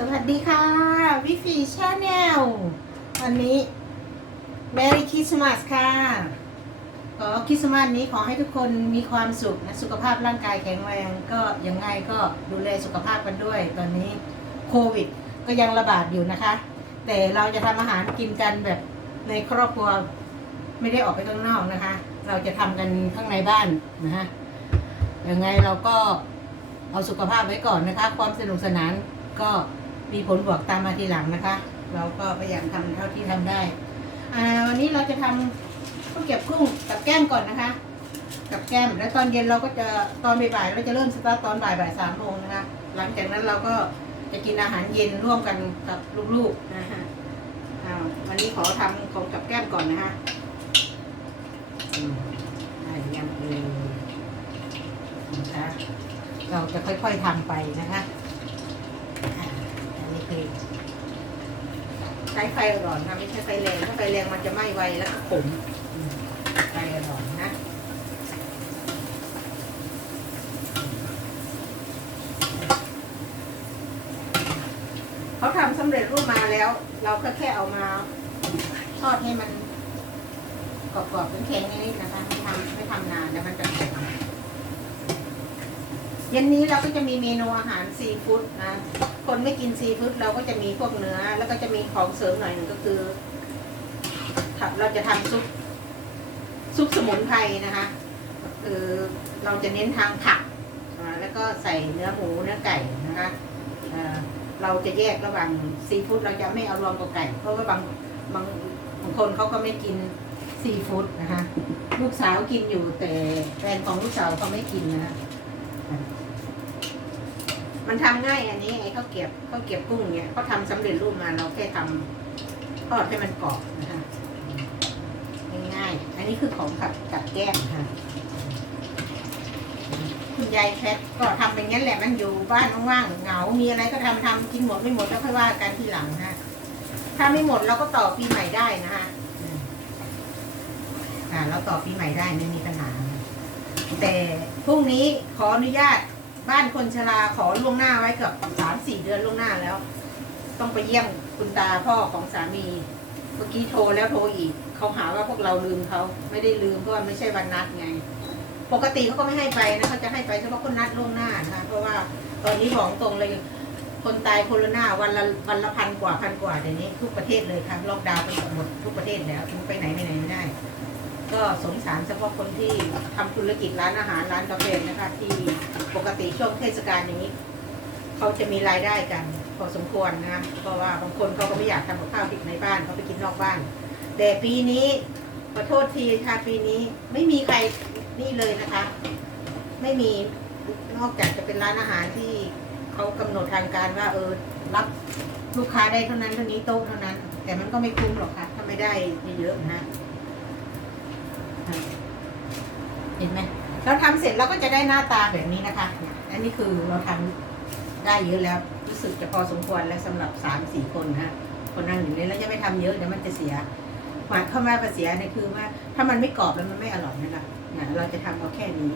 สวัสดีค่ะ วิฟีชาแนลวันนี้ Merry Christmas ค่ะ ขอคริสต์มาสนี้ขอให้ทุกคนมีความสุขนะสุขภาพร่างกายแข็งแรงก็ยังไงก็ดูแลสุขภาพกันด้วย ตอนนี้โควิดก็ยังระบาดอยู่นะคะ แต่เราจะทำอาหารกินกันแบบในครอบครัวไม่ได้ออกไปข้างนอกนะคะ เราจะทำกันข้างในบ้านนะฮะยังไงเราก็เอาสุขภาพไว้ก่อนนะคะ ความสนุกสนานก็ มีผลบวกตามมาทีหลังนะคะ เราก็พยายามทำเท่าที่ทำได้ อ่าวันนี้เราจะทำข้าวเกรียบกุ้งกับแก้มก่อนนะคะ กับแก้มแล้วตอนเย็นเราก็จะตอนบ่ายๆเราจะเริ่มสตาร์ทตอนบ่ายบ่ายสามโมงนะคะ หลังจากนั้นเราก็จะกินอาหารเย็นร่วมกันกับลูกๆนะคะอ่าวันนี้ขอทำของกับแก้มก่อนนะคะอืมได้ยังเอยนะคะเราจะค่อยๆทำไปนะคะอ่าอันนี้คือ ใช้ไฟอ่อนนะไม่ใช่ไฟแรงถ้าไฟแรงมันจะไหม้ไวแล้วก็ขมไฟอ่อนนะเขาทำสำเร็จรูปมาแล้ว เราก็แค่เอามาทอดให้มันกรอบๆแข็งๆนิดๆนะคะไม่ทำไม่ทำนานเดี๋ยวมันจะแข็ง เย็นนี้เราก็จะมีเมนูอาหารซีฟู้ดนะ คนไม่กินซีฟู้ดเราก็จะมีพวกเนื้อ แล้วก็จะมีของเสริมหน่อยหนึ่งก็คือเราจะทำซุปซุปสมุนไพรนะคะคือเราจะเน้นทางผักแล้วก็ใส่เนื้อหมูเนื้อไก่นะคะเราจะแยกระหว่างซีฟู้ดเราจะไม่เอารวมกับไก่ เพราะว่าบางบางบางคนเขาก็ไม่กินซีฟู้ดนะคะ ลูกสาวกินอยู่แต่แฟนของลูกสาวเขาไม่กินนะคะ มันทำง่ายอันนี้ไอ้ข้าวเกรียบข้าวเกรียบกุ้งเนี่ยเขาทำสำเร็จรูปมาเราแค่ทำทอดให้มันกรอบนะคะง่ายๆอันนี้คือของกับกับแก้มค่ะ คุณยายแพทก็ทำเป็นงั้นแหละมันอยู่บ้านว่างๆเหงา มีอะไรก็ทำทำกินหมดไม่หมดแล้วค่อยว่ากันทีหลังนะถ้าไม่หมดเราก็ต่อปีใหม่ได้นะคะอ่าเราต่อปีใหม่ได้ไม่มีปัญหาแต่พรุ่งนี้ขออนุญาต บ้านคนชราขอล่วงหน้าไว้เกือบสามสี่เดือนล่วงหน้าแล้ว ต้องไปเยี่ยมคุณตาพ่อของสามี เมื่อกี้โทรแล้วโทรอีกเขาหาว่าพวกเราลืมเขาไม่ได้ลืมเพราะว่าไม่ใช่วันนัดไง ปกติเขาก็ไม่ให้ไปนะเขาจะให้ไปเฉพาะคนนัดล่วงหน้านะเพราะว่าตอนนี้บอกตรงเลยคนตายโคโรนาวันละวันละพันกว่าพันกว่าเดี๋ยวนี้ทุกประเทศเลยค่ะล็อกดาวน์ไปหมดทุกประเทศแล้วไปไหนไปไหนไม่ได้ ก็สงสารเฉพาะคนที่ทำธุรกิจร้านอาหารร้านกาแฟนะคะ ที่ปกติช่วงเทศกาลอย่างนี้ เขาจะมีรายได้กันพอสมควรนะเพราะว่าบางคนเขาก็ไม่อยากทำกับข้าวติดในบ้านเขาไปกินนอกบ้าน แต่ปีนี้ขอโทษทีค่ะปีนี้ไม่มีใครนี่เลยนะคะ ไม่มีนอกจากจะเป็นร้านอาหารที่เขากำหนดทางการว่าเออรับลูกค้าได้เท่านั้นเท่านี้โต๊ะเท่านั้น แต่มันก็ไม่คุ้มหรอกค่ะถ้าไม่ได้เยอะๆนะ เห็นไหมเราทำเสร็จเราก็จะได้หน้าตาแบบนี้นะคะนี่ยอันนี้คือเราทำได้เยอะแล้วรู้สึกจะพอสมควรแล้วสำหรับสามสี่คนนะคนนั่งอยู่เนี่ยแล้วจะไม่ทำเยอะเดี๋ยวมันจะเสียหมายเข้ามาภาษีเนี่ยคือว่า ถ้ามันไม่กรอบแล้วมันไม่อร่อยนะคะนะเราจะทำเอาแค่นี้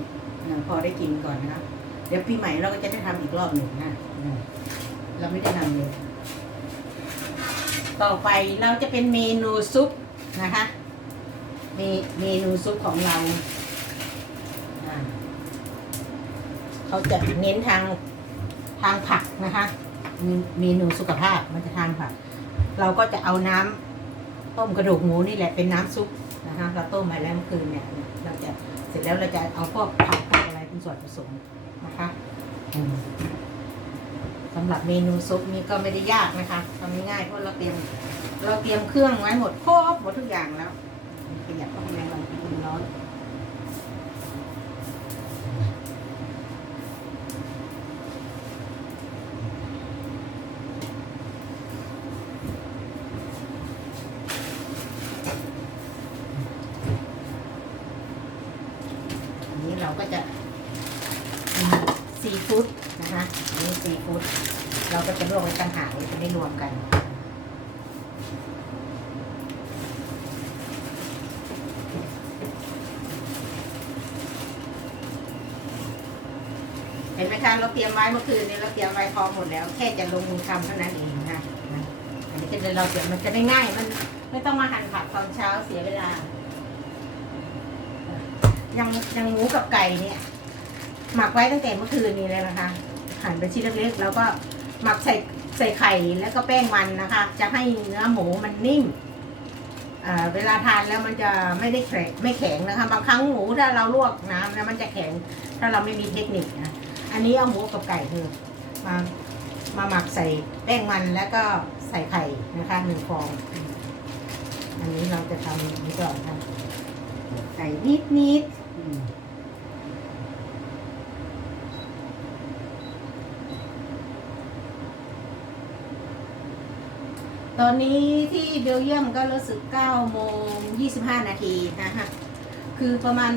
นะพอได้กินก่อนนะคะเดี๋ยวปีใหม่เราก็จะได้ทำอีกรอบหนึ่งนะนะเราไม่ได้ทำเลยต่อไปเราจะเป็นเมนูซุปนะคะเมเมนูซุปของเรา เขาจะเน้นทางทางผักนะคะเมเมนูสุขภาพมันจะทางผัก เราก็จะเอาน้ำต้มกระดูกหมูนี่แหละเป็นน้ำซุปนะคะเราต้มมาแล้วเมื่อคืนเนี่ยเราจะเสร็จแล้วเราจะเอาพวกผักพวกอะไรเป็นส่วนผสมนะคะสำหรับเมนูซุปนี้ก็ไม่ได้ยากนะคะทำง่ายๆเพราะเราเตรียม เราเตรียมเครื่องไว้หมดครบหมดทุกอย่างแล้วขยับเข้าไปในมันมันร้อน อันนี้เราก็จะมีซี ฟู้ดนะคะอันนี้ซีฟู้ดเราก็จะลวกไว้ต่างหากเราจะไม่รวมกันแถห็นไหมคะเราเตรียมไว้เมื่อคืนนี้เราเตรียมไว้พอหมดแล้ว แค่จะลงมือทำเท่านั้นเองนะอันนี้ก็เลยเราเตรียมมันจะได้ง่ายมันไม่ต้องมาหั่นผักตอนเช้าเสียเวลายังยังหมูกับไก่เนี่ย หมักไว้ตั้งแต่เมื่อคืนนี้เลยนะคะหั่นเป็นชิ้นเล็กๆแล้วก็หมักใส่ใส่ไข่แล้วก็แป้งมันนะคะ จะให้เนื้อหมูมันนิ่มเวลาทานแล้วมันจะไม่ได้แข็งไม่แข็งนะคะบางครั้งหมูถ้าเราลวกน้ำแล้วมันจะแข็ง ถ้าเราไม่มีเทคนิคนะอันนี้เอาหมูกับไก่คือมามาหมักใส่แป้งมันแล้วก็ใส่ไข่นะคะหนึ่งฟองอันนี้เราจะทำนี้ก่อนค่ะใส่นิดนิดๆอืม ตอนนี้ที่เบลเยียมก็รู้สึก9โมง25 นาทีนะคะคือประมาณ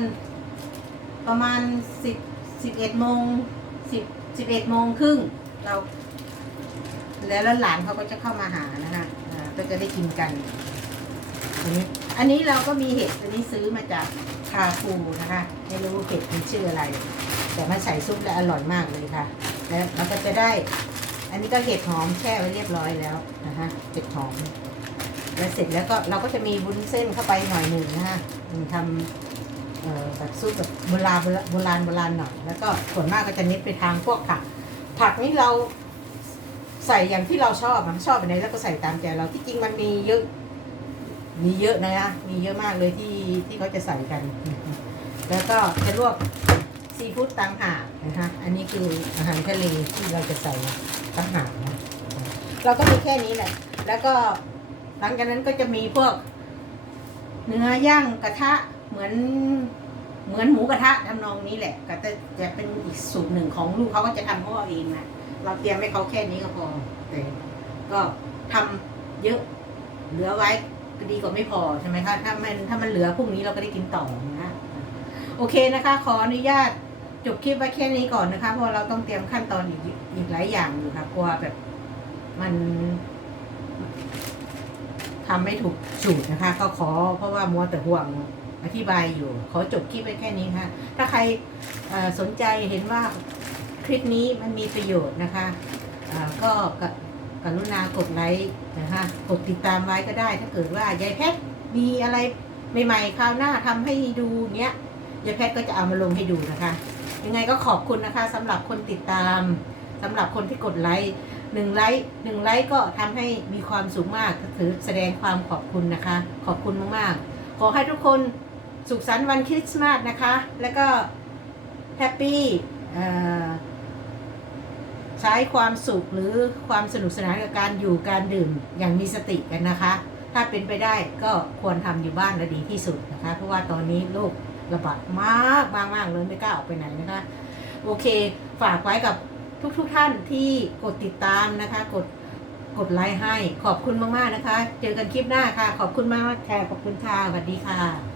ประมาณสิบสิบเอ็ดโมงสิบสิบเอ็ดโมงครึ่งเรา แล้วหลานเขาก็จะเข้ามาหานะคะอ่าก็จะได้กินกันอันนี้อันนี้เราก็มีเห็ดอันนี้ซื้อมาจากคาฟูนะคะไม่รู้เห็ดมันชื่ออะไร แต่มาใส่ซุปแล้วอร่อยมากเลยค่ะ แล้วเราก็จะได้ อันนี้ก็เห็ดหอมแช่ไว้เรียบร้อยแล้วนะคะเห็ดหอม แล้วเสร็จแล้วก็เราก็จะมีบุ้นเส้นเข้าไปหน่อยหนึ่งนะคะทำแบบซุปแบบโบราณโบราณโบราณหน่อย แล้วก็ส่วนมากก็จะน้นไปทางพวกผัก ผักนี่เราใส่อย่างที่เราชอบอะชอบแบบไหนแล้วก็ใส่ตามใจเราที่จริงมันมีเยอะ มีเยอะนะมีเยอะมากเลยที่ที่เขาจะใส่กัน แล้วก็จะลวก ซีฟู้ดต่างหากนะคะ อันนี้คืออาหารทะเลที่เราจะใส่ต่างหากนะเราก็มีแค่นี้แหละ แล้วก็หลังจากนั้นก็จะมีพวก เนื้อย่างกระทะเหมือนเหมือนหมูกระทะทำนองนี้แหละ ก็จะจะเป็นอีกสูตรหนึ่งของลูกเขาก็จะทำเขาเอเองนะเราเตรียมให้เขาแค่นี้ก็พอแต่ก็ทำเยอะเหลือไว้ก็ดีกว่าไม่พอใช่ไหมคะถ้ามันถ้ามันเหลือพรุ่งนี้เราก็ได้กินต่อนะโอเคนะคะ ขออนุญาต จบคลิปไว้แค่นี้ก่อนนะคะ เพราะเราต้องเตรียมขั้นตอนอีกอีกหลายอย่างอยู่ค่ะกลัวแบบมันทำไม่ถูกสูตรนะคะ ก็ขอเพราะว่ามัวแต่ห่วงอธิบายอยู่ ขอจบคลิปไปแค่นี้ค่ะ ถ้าใครสนใจเห็นว่าคลิปนี้มันมีประโยชน์นะคะก็กกรุณากดไลค์นะคะกดติดตามไว้ก็ได้ ถ้าเกิดว่ายายแพทย์มีอะไรใหม่ๆคราวหน้าทำให้ดูเนี้ยยายแพทย์ก็จะเอามาลงให้ดูนะคะ ยังไงก็ขอบคุณนะคะสำหรับคนติดตามสำหรับคนที่กดไลค์หนึ่งไลค์หนึ่งไลค์ก็ทำให้มีความสุขมากก็ถือแสดงความขอบคุณนะคะ ขอบคุณมากๆ ขอให้ทุกคนสุขสันต์วันคริสต์มาสนะคะ แล้วก็แฮปปี้ใช้ความสุขหรือความสนุกสนานกับการอยู่การดื่มอย่างมีสติกันนะคะ ถ้าเป็นไปได้ก็ควรทำอยู่บ้านและดีที่สุดนะคะ เพราะว่าตอนนี้โรค ระบาดมากมากมากๆเลยไม่กล้าออกไปไหนนะคะ โอเค ฝากไว้กับทุกๆทท่านที่กดติดตามนะคะ กดกดไลค์ให้ขอบคุณมากๆนะคะ เจอกันคลิปหน้าค่ะ ขอบคุณมากแค่ะขอบคุณค่ะสวัสดีค่ะ